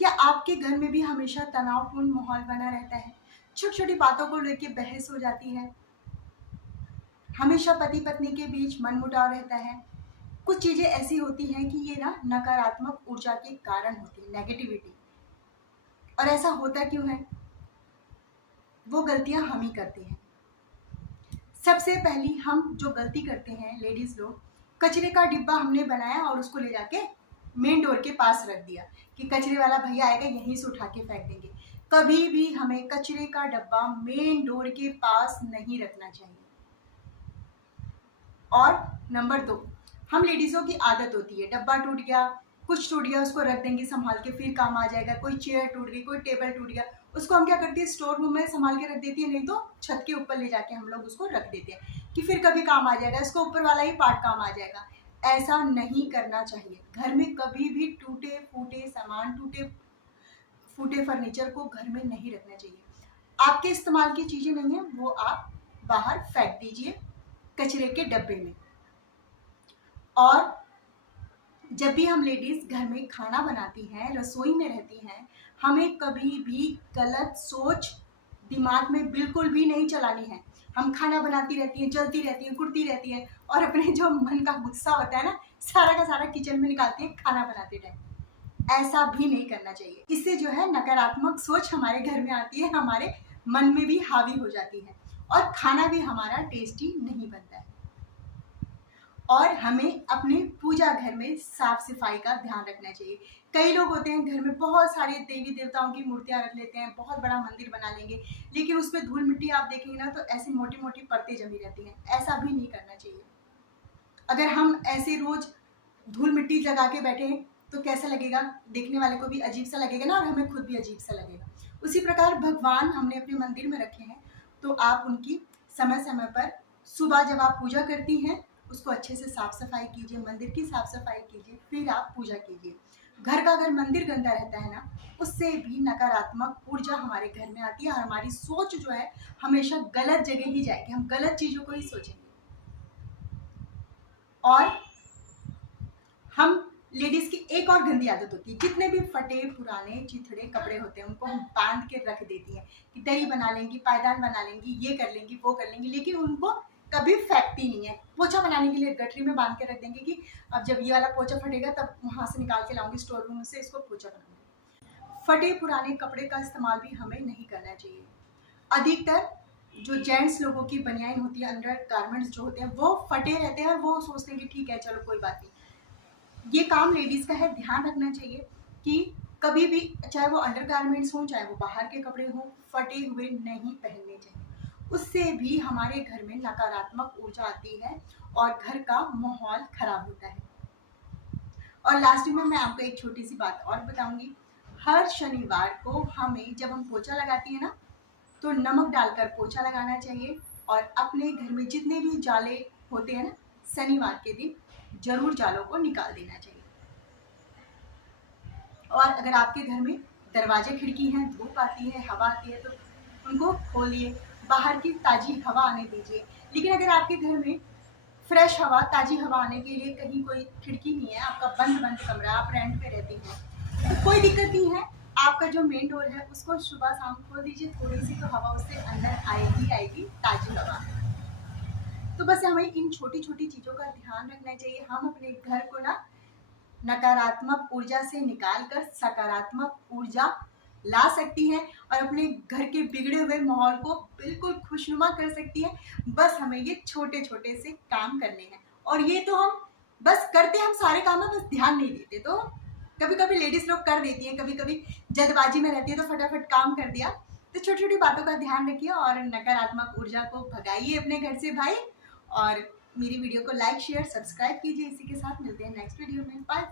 क्या आपके घर में भी हमेशा तनावपूर्ण माहौल बना रहता है? छोटी छोटी बातों को लेके बहस हो जाती है, हमेशा पति पत्नी के बीच मनमुटाव रहता है। कुछ चीज़ें ऐसी होती हैं कि ये ना नकारात्मक ऊर्जा के कारण होती है, नेगेटिविटी। और ऐसा होता क्यों है? वो गलतियां हम ही करते हैं। सबसे पहली हम जो गलती करते हैं लेडीज लोग, कचरे का डिब्बा हमने बनाया और उसको ले जाके मेन डोर के पास रख दिया कि कचरे वाला भैया आएगा यहीं से उठा के फेंक देंगे। कभी भी हमें कचरे का डब्बा मेन डोर के पास नहीं रखना चाहिए। और नंबर 2, हम लेडीज़ों की आदत होती है, डब्बा टूट गया, कुछ टूट गया, उसको रख देंगे संभाल के, फिर काम आ जाएगा। कोई चेयर टूट गई, कोई टेबल टूट गया, उसको हम क्या करते हैं, स्टोर रूम में संभाल के रख देती है, नहीं तो छत के ऊपर ले जाके हम लोग उसको रख देते हैं कि फिर कभी काम आ जाएगा, इसको ऊपर वाला ही पार्ट काम आ जाएगा। ऐसा नहीं करना चाहिए। घर में कभी भी टूटे फूटे सामान, टूटे फूटे फर्नीचर को घर में नहीं रखना चाहिए। आपके इस्तेमाल की चीज़ें नहीं है वो आप बाहर फेंक दीजिए कचरे के डब्बे में। और जब भी हम लेडीज़ घर में खाना बनाती हैं, रसोई में रहती हैं, हमें कभी भी गलत सोच दिमाग में बिल्कुल भी नहीं चलानी है। हम खाना बनाती रहती हैं, जलती रहती हैं, कुटती रहती हैं और अपने जो मन का गुस्सा होता है ना, सारा का सारा किचन में निकालती हैं खाना बनाते टाइम। ऐसा भी नहीं करना चाहिए। इससे जो है नकारात्मक सोच हमारे घर में आती है, हमारे मन में भी हावी हो जाती है और खाना भी हमारा टेस्टी नहीं बनता है। और हमें अपने पूजा घर में साफ सफाई का ध्यान रखना चाहिए। कई लोग होते हैं घर में बहुत सारे देवी देवताओं की मूर्तियां रख लेते हैं, बहुत बड़ा मंदिर बना लेंगे, लेकिन उसमें धूल मिट्टी आप देखेंगे ना तो ऐसी मोटी मोटी परतें जमी रहती हैं। ऐसा भी नहीं करना चाहिए। अगर हम ऐसे रोज धूल मिट्टी लगा के बैठे हैं तो कैसा लगेगा, देखने वाले को भी अजीब सा लगेगा ना, और हमें खुद भी अजीब सा लगेगा। उसी प्रकार भगवान हमने अपने मंदिर में रखे हैं तो आप उनकी समय समय पर सुबह जब आप पूजा करती हैं उसको अच्छे से साफ सफाई कीजिए, मंदिर की साफ सफाई कीजिए, फिर आप पूजा कीजिए। घर का अगर मंदिर गंदा रहता है ना, उससे भी नकारात्मक ऊर्जा हमारे घर में आती है और हमारी सोच जो है हमेशा गलत जगह ही जाएगी, हम गलत चीज़ों को ही सोचेंगे। और हम लेडीज की एक और गंदी आदत होती है, जितने भी फटे पुराने चिथड़े कपड़े होते हैं उनको हम बांध के रख देती हैं कि दरी बना लेंगी, पायदान बना लेंगी, ये कर लेंगी, वो कर लेंगी, लेकिन उनको कभी फेंकती नहीं है। पोछा बनाने के लिए गठरी में बांध के रख देंगे कि अब जब ये वाला पोछा फटेगा तब वहां से निकाल के लाऊंगी स्टोर रूम से, इसको पोछा बनाऊंगी। फटे पुराने कपड़े का इस्तेमाल भी हमें नहीं करना चाहिए। अधिकतर जो जेंट्स लोगों की बनियान होती है, अंडर गारमेंट्स जो होते हैं वो फटे रहते हैं और वो सोचते हैं कि ठीक है चलो कोई बात नहीं। ये काम लेडीज का है, ध्यान रखना चाहिए कि कभी भी चाहे वो अंडर गारमेंट्स हों चाहे वो बाहर के कपड़े हों, फटे हुए नहीं पहनने चाहिए। उससे भी हमारे घर में नकारात्मक ऊर्जा आती है और घर का माहौल खराब होता है। और लास्ट में मैं आपको एक छोटी सी बात और बताऊंगी। हर शनिवार को हमें जब हम पोछा लगाती है ना तो नमक डालकर पोछा लगाना चाहिए और अपने घर में जितने भी जाले होते हैं ना, शनिवार के दिन जरूर जालों को निकाल देना चाहिए। और अगर आपके घर में दरवाजे खिड़की हैं, धूप आती है, हवा आती है तो उनको खोलिए, बाहर की ताज़ी हवा आने दीजिए। लेकिन अगर आपके घर में फ्रेश हवा, ताज़ी हवा आने के लिए कहीं कोई खिड़की नहीं है, आपका बंद बंद कमरा, आप रेंट पे रहती हैं, तो कोई दिक्कत नहीं है। आपका जो मेन डोर है उसको सुबह शाम खोल दीजिए, थोड़ी सी तो हवा उससे अंदर आएगी आएगी, ताज़ी हवा। तो बस हमें इन छोटी छोटी चीज़ों का ध्यान रखना चाहिए। हम अपने घर को ना नकारात्मक ऊर्जा से निकालकर सकारात्मक ऊर्जा ला सकती हैं और अपने घर के बिगड़े हुए माहौल को बिल्कुल खुशनुमा कर सकती है। बस हमें ये छोटे छोटे से काम करने हैं और ये तो हम बस करते हैं, हम सारे काम में बस ध्यान नहीं देते। तो कभी कभी लेडीज लोग कर देती हैं, कभी कभी जल्दबाजी में रहती है तो फटाफट काम कर दिया। तो छोटी छोटी बातों का ध्यान रखिए और नकारात्मक ऊर्जा को भगाइए अपने घर से भाई। और मेरी वीडियो को लाइक शेयर सब्सक्राइब कीजिए। इसी के साथ मिलते हैं नेक्स्ट वीडियो में। बाय।